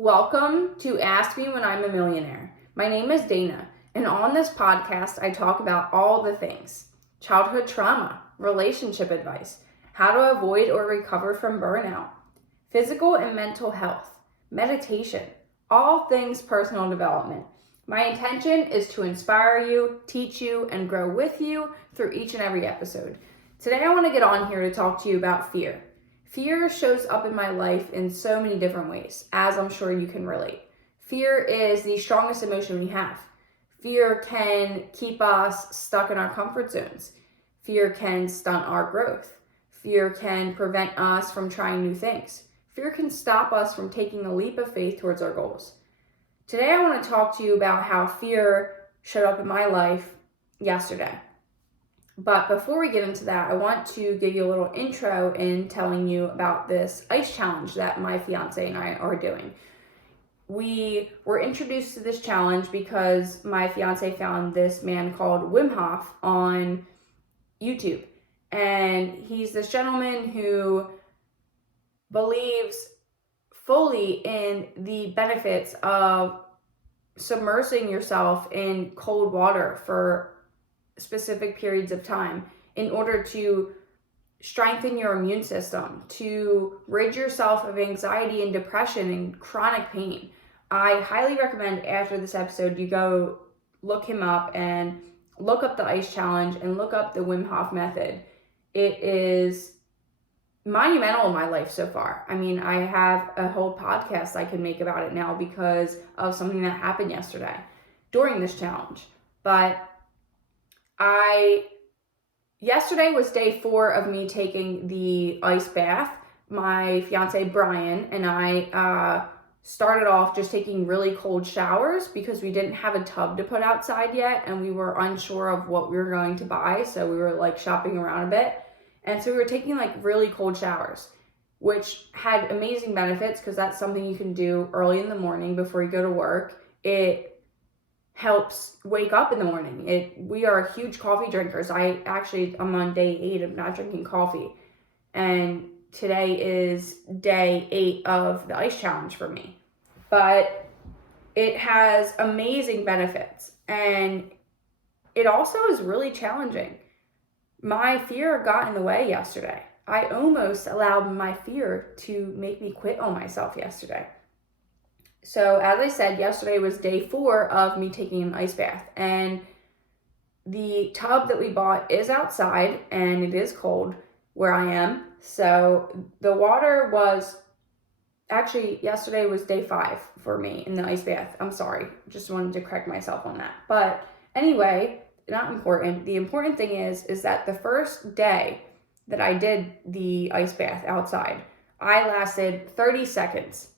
Welcome to Ask Me When I'm a Millionaire. My name is Dana, and on this podcast, I talk about all the things: childhood trauma, relationship advice, how to avoid or recover from burnout, physical and mental health, meditation, all things personal development. My intention is to inspire you, teach you, and grow with you through each and every episode. Today, I want to get on here to talk to you about fear. Fear shows up in my life in so many different ways, as I'm sure you can relate. Fear is the strongest emotion we have. Fear can keep us stuck in our comfort zones. Fear can stunt our growth. Fear can prevent us from trying new things. Fear can stop us from taking a leap of faith towards our goals. Today, I want to talk to you about how fear showed up in my life yesterday. But before we get into that, I want to give you a little intro in telling you about this ice challenge that my fiance and I are doing. We were introduced to this challenge because my fiance found this man called Wim Hof on YouTube. And he's this gentleman who believes fully in the benefits of submersing yourself in cold water for specific periods of time in order to strengthen your immune system, to rid yourself of anxiety and depression and chronic pain. I highly recommend after this episode you go look him up and look up the ice challenge and look up the Wim Hof method. It is monumental in my life so far. I mean, I have a whole podcast I can make about it now because of something that happened yesterday during this challenge. But yesterday was day 4 of me taking the ice bath. My fiance Brian and I started off just taking really cold showers because we didn't have a tub to put outside yet and we were unsure of what we were going to buy, so we were like shopping around a bit. And so we were taking like really cold showers, which had amazing benefits because that's something you can do early in the morning before you go to work. It helps wake up in the morning. We are huge coffee drinkers. I'm on day 8 of not drinking coffee. And today is day 8 of the ice challenge for me. But it has amazing benefits. And it also is really challenging. My fear got in the way yesterday. I almost allowed my fear to make me quit on myself yesterday. So as I said, yesterday was day 4 of me taking an ice bath, and the tub that we bought is outside and it is cold where I am. So the water was yesterday was day 5 for me in the ice bath. I'm sorry, just wanted to correct myself on that. But anyway, not important. The important thing is that the first day that I did the ice bath outside, I lasted 30 seconds.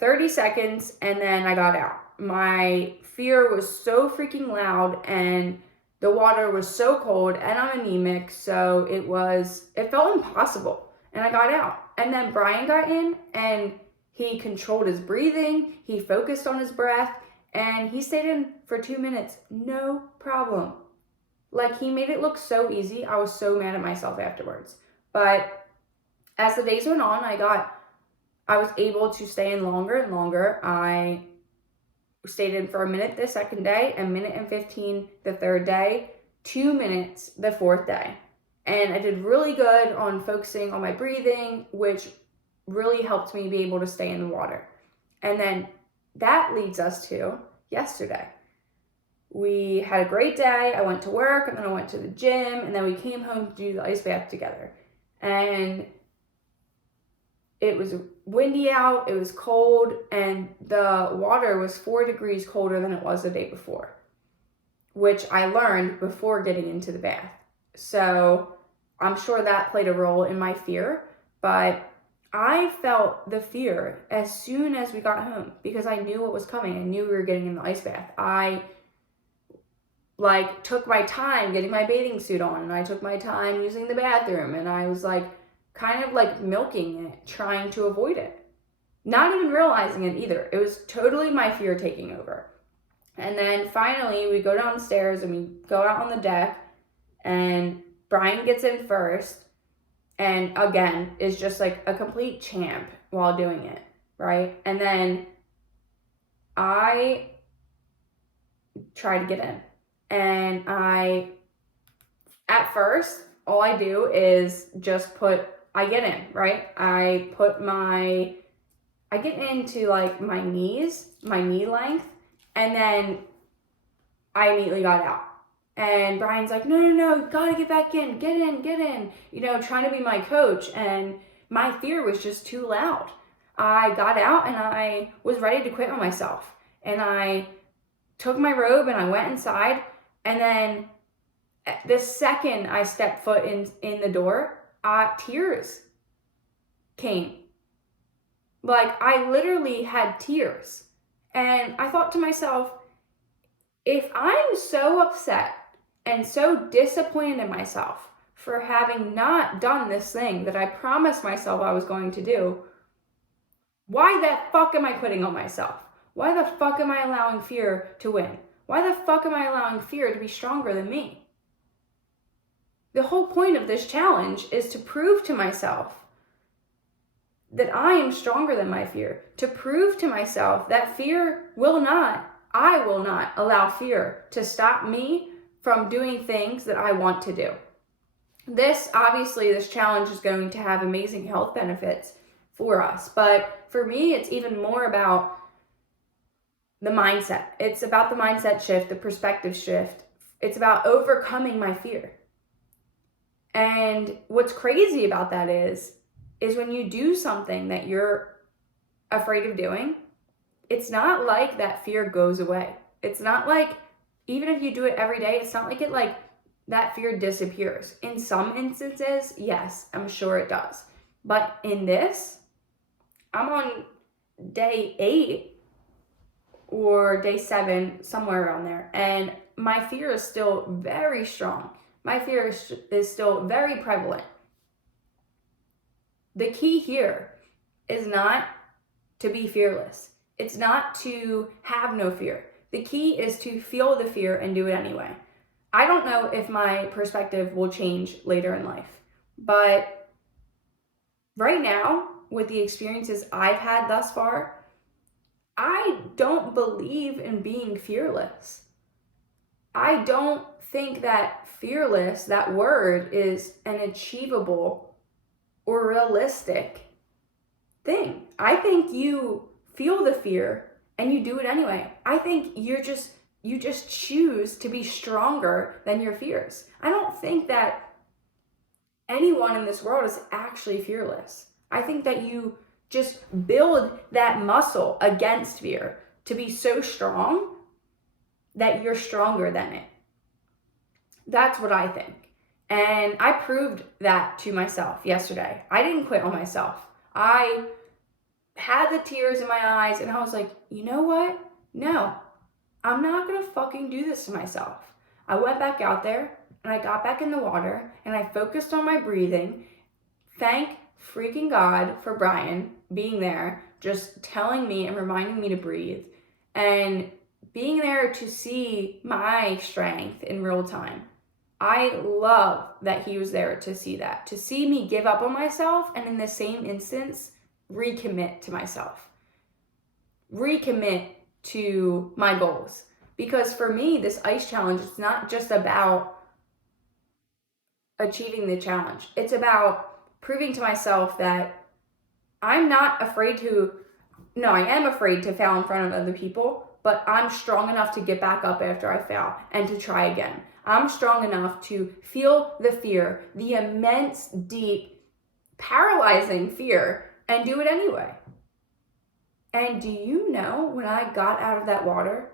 30 seconds and then I got out. My fear was so freaking loud and the water was so cold and I'm anemic, so it felt impossible. And I got out. And then Brian got in and he controlled his breathing, he focused on his breath, and he stayed in for 2 minutes, no problem. Like, he made it look so easy. I was so mad at myself afterwards. But as the days went on, I was able to stay in longer and longer. I stayed in for a minute the second day, a minute and 15 the third day, 2 minutes the fourth day. And I did really good on focusing on my breathing, which really helped me be able to stay in the water. And then that leads us to yesterday. We had a great day. I went to work and then I went to the gym and then we came home to do the ice bath together. And it was windy out, it was cold, and the water was 4 degrees colder than it was the day before, which I learned before getting into the bath. So I'm sure that played a role in my fear, but I felt the fear as soon as we got home because I knew what was coming. I knew we were getting in the ice bath. I took my time getting my bathing suit on, and I took my time using the bathroom, and I was kind of milking it, trying to avoid it. Not even realizing it either. It was totally my fear taking over. And then finally we go downstairs and we go out on the deck and Brian gets in first and again is just a complete champ while doing it. right? And then I try to get in. And at first, all I do is just I get in, right? I get into like my knees, my knee length, and then I immediately got out. And Brian's like, no, gotta get back in, get in, trying to be my coach. And my fear was just too loud. I got out and I was ready to quit on myself. And I took my robe and I went inside. And then the second I stepped foot in the door, tears came. Like, I literally had tears. And I thought to myself, if I'm so upset and so disappointed in myself for having not done this thing that I promised myself I was going to do, why the fuck am I quitting on myself? Why the fuck am I allowing fear to win? Why the fuck am I allowing fear to be stronger than me? The whole point of this challenge is to prove to myself that I am stronger than my fear, to prove to myself that I will not allow fear to stop me from doing things that I want to do. This challenge is going to have amazing health benefits for us. But for me, it's even more about the mindset. It's about the mindset shift, the perspective shift. It's about overcoming my fear. And what's crazy about that is when you do something that you're afraid of doing, it's not like that fear goes away. It's not like, even if you do it every day, it's not like that fear disappears. In some instances, yes, I'm sure it does. But in this, I'm on day 8 or day 7, somewhere around there. And my fear is still very strong. My fear is still very prevalent. The key here is not to be fearless. It's not to have no fear. The key is to feel the fear and do it anyway. I don't know if my perspective will change later in life, but right now, with the experiences I've had thus far, I don't believe in being fearless. I don't think that fearless, that word, is an achievable or realistic thing. I think you feel the fear and you do it anyway. I think you just choose to be stronger than your fears. I don't think that anyone in this world is actually fearless. I think that you just build that muscle against fear to be so strong that you're stronger than it. That's what I think. And I proved that to myself yesterday. I didn't quit on myself. I had the tears in my eyes and I was like, you know what? No, I'm not gonna fucking do this to myself. I went back out there and I got back in the water and I focused on my breathing. Thank freaking God for Brian being there, just telling me and reminding me to breathe and being there to see my strength in real time. I love that he was there to see that, to see me give up on myself and in the same instance, recommit to myself, recommit to my goals. Because for me, this ice challenge is not just about achieving the challenge. It's about proving to myself that I'm not afraid I am afraid to fail in front of other people, but I'm strong enough to get back up after I fail and to try again. I'm strong enough to feel the fear, the immense, deep, paralyzing fear, and do it anyway. And do you know, when I got out of that water,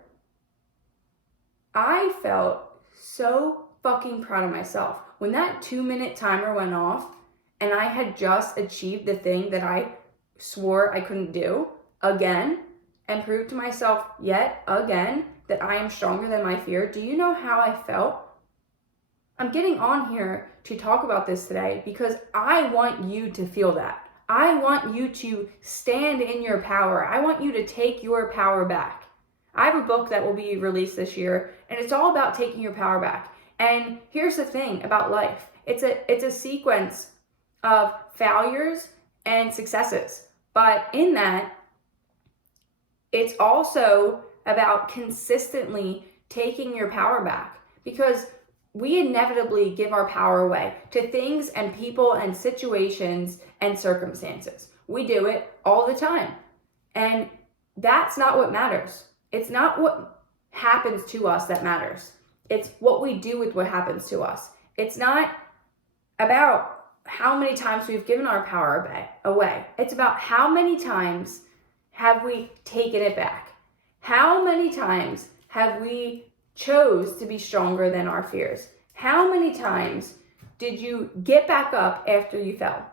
I felt so fucking proud of myself. When that 2-minute timer went off and I had just achieved the thing that I swore I couldn't do again and proved to myself yet again that I am stronger than my fear, do you know how I felt? I'm getting on here to talk about this today because I want you to feel that. I want you to stand in your power. I want you to take your power back. I have a book that will be released this year, and it's all about taking your power back. And here's the thing about life. It's a sequence of failures and successes. But in that, It's also about consistently taking your power back, because we inevitably give our power away to things and people and situations and circumstances. We do it all the time. And that's not what matters. It's not what happens to us that matters. It's what we do with what happens to us. It's not about how many times we've given our power away. It's about how many times have we taken it back? How many times have we chose to be stronger than our fears? How many times did you get back up after you fell?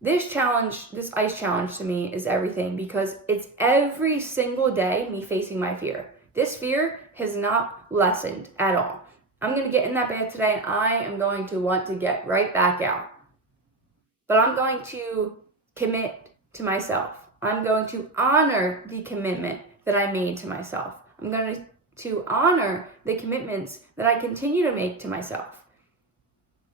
This challenge, this ice challenge to me is everything, because it's every single day me facing my fear. This fear has not lessened at all. I'm going to get in that bed today and I am going to want to get right back out. But I'm going to commit to myself. I'm going to honor the commitment that I made to myself. I'm going to honor the commitments that I continue to make to myself,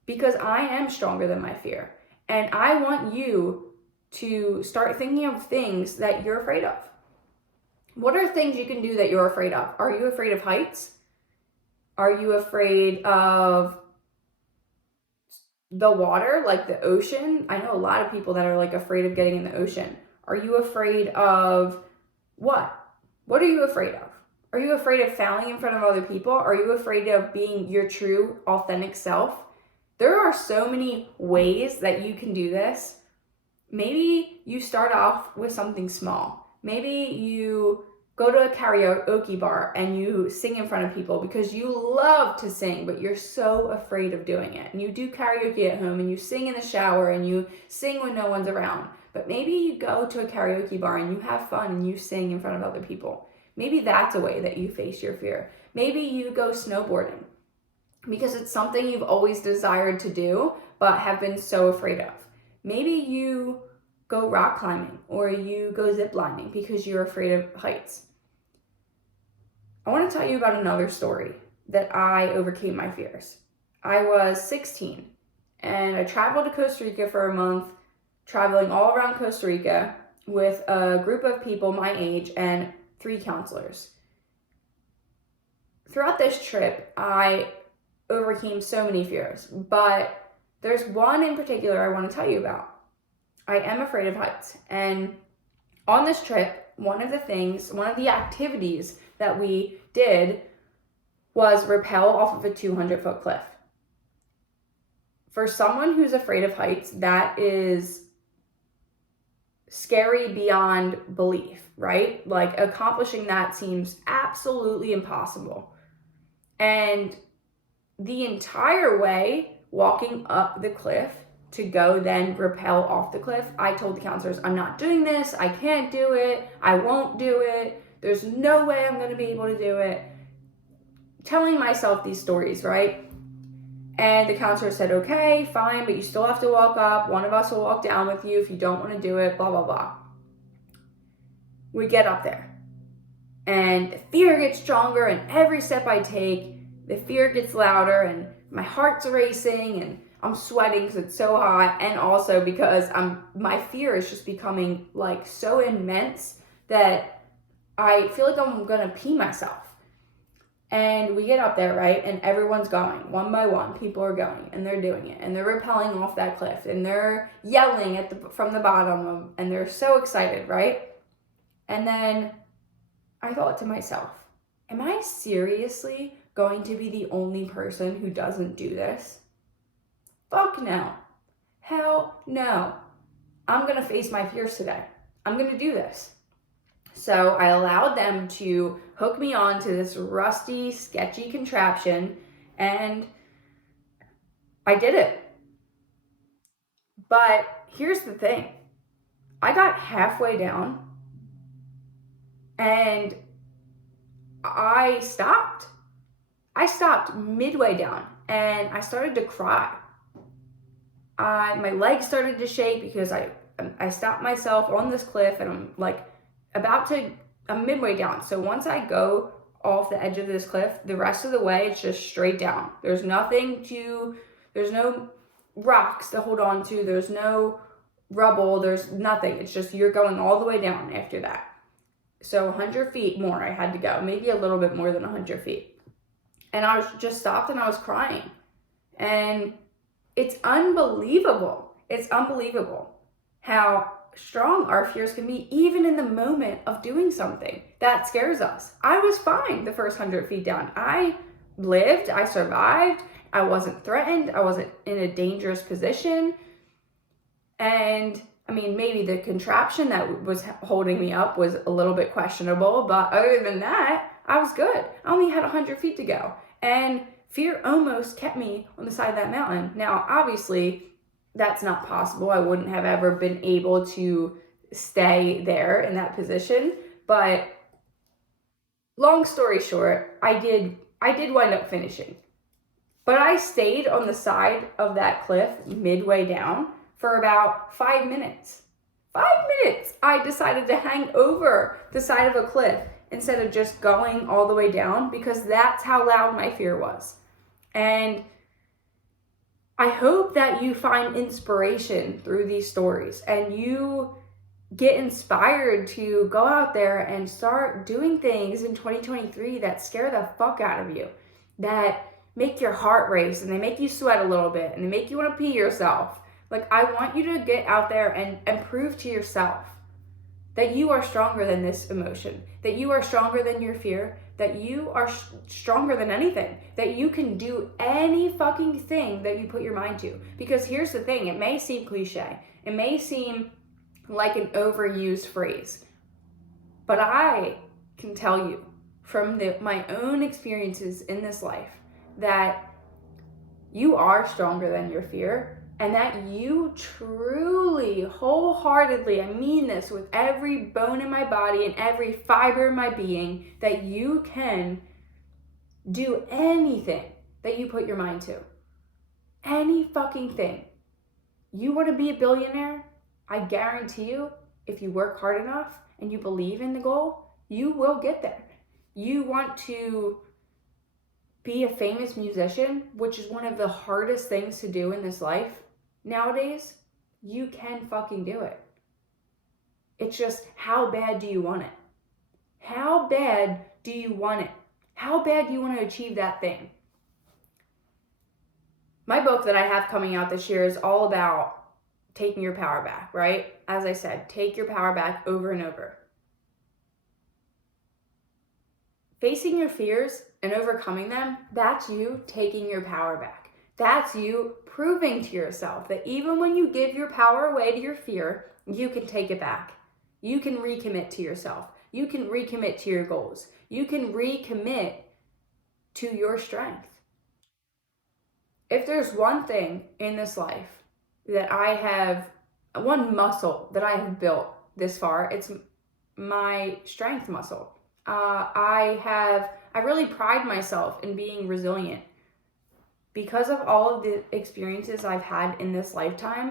because I am stronger than my fear. And I want you to start thinking of things that you're afraid of. What are things you can do that you're afraid of? Are you afraid of heights? Are you afraid of the water, like the ocean? I know a lot of people that are like afraid of getting in the ocean. Are you afraid of what? What are you afraid of? Are you afraid of failing in front of other people? Are you afraid of being your true, authentic self? There are so many ways that you can do this. Maybe you start off with something small. Maybe you go to a karaoke bar and you sing in front of people because you love to sing, but you're so afraid of doing it. And you do karaoke at home and you sing in the shower and you sing when no one's around. But maybe you go to a karaoke bar and you have fun and you sing in front of other people. Maybe that's a way that you face your fear. Maybe you go snowboarding because it's something you've always desired to do but have been so afraid of. Maybe you go rock climbing or you go zip lining because you're afraid of heights. I want to tell you about another story that I overcame my fears. I was 16 and I traveled to Costa Rica for a month, traveling all around Costa Rica with a group of people my age and 3 counselors. Throughout this trip, I overcame so many fears, but there's one in particular I want to tell you about. I am afraid of heights, and on this trip, one of the activities that we did was rappel off of a 200-foot cliff. For someone who's afraid of heights, that is scary beyond belief, right? Like, accomplishing that seems absolutely impossible. And the entire way walking up the cliff to go then rappel off the cliff, I told the counselors, I'm not doing this, I can't do it, I won't do it, there's no way I'm going to be able to do it. Telling myself these stories, right? And the counselor said, okay, fine, but you still have to walk up. One of us will walk down with you if you don't want to do it, blah, blah, blah. We get up there. And the fear gets stronger, and every step I take, the fear gets louder, and my heart's racing, and I'm sweating because it's so hot, and also because my fear is just becoming like so immense that I feel like I'm gonna pee myself. And we get up there, right? And everyone's going, one by one. People are going, and they're doing it, and they're rappelling off that cliff, and they're yelling from the bottom, and they're so excited, right? And then I thought to myself, am I seriously going to be the only person who doesn't do this? Fuck no. Hell no. I'm gonna face my fears today. I'm gonna do this. So I allowed them to hook me on to this rusty, sketchy contraption, and I did it. But here's the thing. I got halfway down and I stopped. I stopped midway down and I started to cry. My legs started to shake because I stopped myself on this cliff, and I'm like I'm midway down. So once I go off the edge of this cliff, the rest of the way it's just straight down. There's no rocks to hold on to, there's no rubble, there's nothing. It's just you're going all the way down after that. So 100 feet more I had to go, maybe a little bit more than 100 feet. And I was just stopped and I was crying. And it's unbelievable. It's unbelievable how strong our fears can be, even in the moment of doing something that scares us. I was fine the first 100 feet down. I lived, I survived, I wasn't threatened, I wasn't in a dangerous position. And I mean, maybe the contraption that was holding me up was a little bit questionable, but other than that, I was good. I only had 100 feet to go. And fear almost kept me on the side of that mountain. Now, obviously, that's not possible. I wouldn't have ever been able to stay there in that position. But long story short, I did wind up finishing. But I stayed on the side of that cliff midway down for about 5 minutes. 5 minutes! I decided to hang over the side of a cliff instead of just going all the way down, because that's how loud my fear was. And I hope that you find inspiration through these stories and you get inspired to go out there and start doing things in 2023 that scare the fuck out of you, that make your heart race and they make you sweat a little bit and they make you want to pee yourself. Like, I want you to get out there and prove to yourself that you are stronger than this emotion, that you are stronger than your fear, that you are stronger than anything, that you can do any fucking thing that you put your mind to. Because here's the thing, it may seem cliche, it may seem like an overused phrase, but I can tell you from my own experiences in this life that you are stronger than your fear, and that you truly, wholeheartedly, I mean this with every bone in my body and every fiber in my being, that you can do anything that you put your mind to. Any fucking thing. You want to be a billionaire? I guarantee you, if you work hard enough and you believe in the goal, you will get there. You want to be a famous musician, which is one of the hardest things to do in this life nowadays, you can fucking do it. It's just, how bad do you want it? How bad do you want it? How bad do you want to achieve that thing? My book that I have coming out this year is all about taking your power back, right? As I said, take your power back over and over. Facing your fears and overcoming them, that's you taking your power back. That's you proving to yourself that even when you give your power away to your fear, you can take it back. You can recommit to yourself. You can recommit to your goals. You can recommit to your strength. If there's one thing in this life that one muscle that I have built this far, it's my strength muscle. I really pride myself in being resilient. Because of all of the experiences I've had in this lifetime,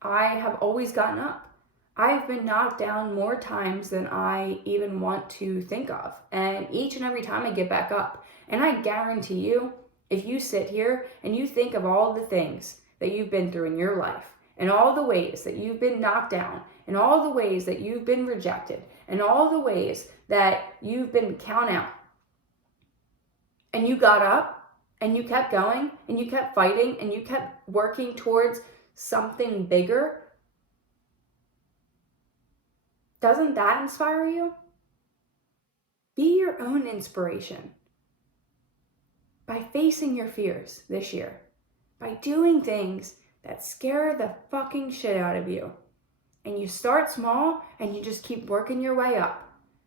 I have always gotten up. I've been knocked down more times than I even want to think of. And each and every time I get back up. And I guarantee you, if you sit here and you think of all the things that you've been through in your life, and all the ways that you've been knocked down, and all the ways that you've been rejected, and all the ways that you've been count out, and you got up, and you kept going, and you kept fighting, and you kept working towards something bigger, doesn't that inspire you? Be your own inspiration. By facing your fears this year, by doing things that scare the fucking shit out of you. And you start small, and you just keep working your way up,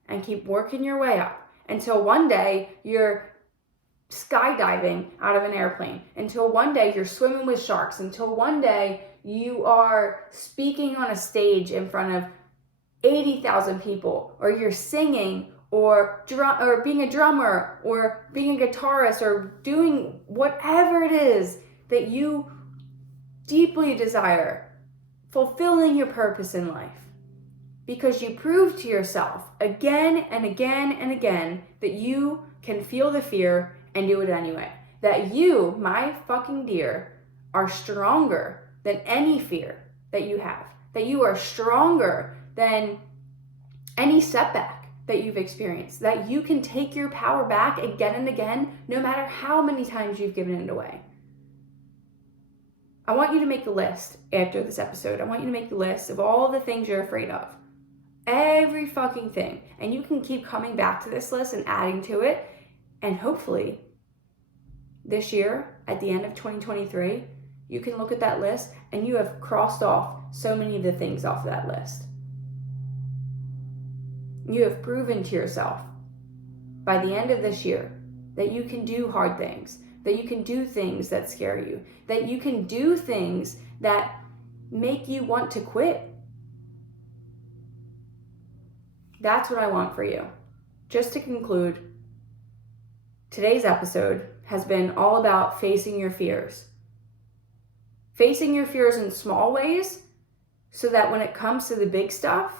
and keep working your way up, until one day you're skydiving out of an airplane, until one day you're swimming with sharks, until one day you are speaking on a stage in front of 80,000 people, or you're singing, or being a drummer, or being a guitarist, or doing whatever it is that you deeply desire, fulfilling your purpose in life. Because you prove to yourself again and again and again that you can feel the fear and do it anyway. That you, my fucking dear, are stronger than any fear that you have. That you are stronger than any setback. that you've experienced, that you can take your power back again and again, no matter how many times you've given it away. I want you to make the list after this episode. I want you to make the list of all the things you're afraid of. Every fucking thing. And you can keep coming back to this list and adding to it. And hopefully, this year, at the end of 2023, you can look at that list and you have crossed off so many of the things off that list. You have proven to yourself by the end of this year that you can do hard things, that you can do things that scare you, that you can do things that make you want to quit. That's what I want for you. Just to conclude, today's episode has been all about facing your fears. Facing your fears in small ways so that when it comes to the big stuff,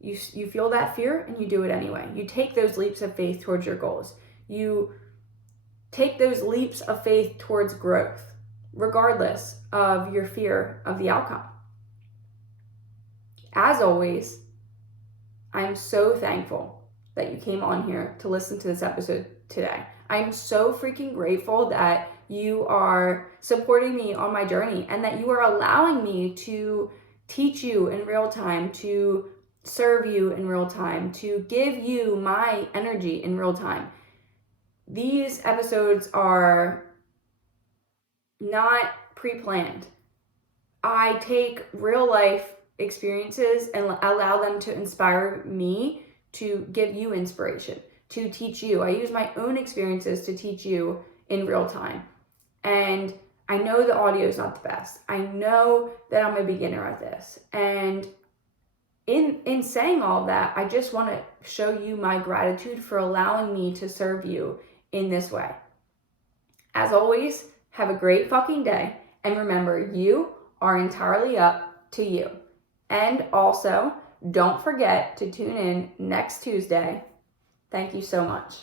you feel that fear and you do it anyway. You take those leaps of faith towards your goals. You take those leaps of faith towards growth, regardless of your fear of the outcome. As always, I'm so thankful that you came on here to listen to this episode today. I'm so freaking grateful that you are supporting me on my journey and that you are allowing me to teach you in real time, to serve you in real time, to give you my energy in real time. These episodes are not pre-planned. I take real life experiences and allow them to inspire me to give you inspiration, to teach you. I use my own experiences to teach you in real time. And I know the audio is not the best. I know that I'm a beginner at this. And in saying all that, I just want to show you my gratitude for allowing me to serve you in this way. As always, have a great fucking day. And remember, you are entirely up to you. And also, don't forget to tune in next Tuesday. Thank you so much.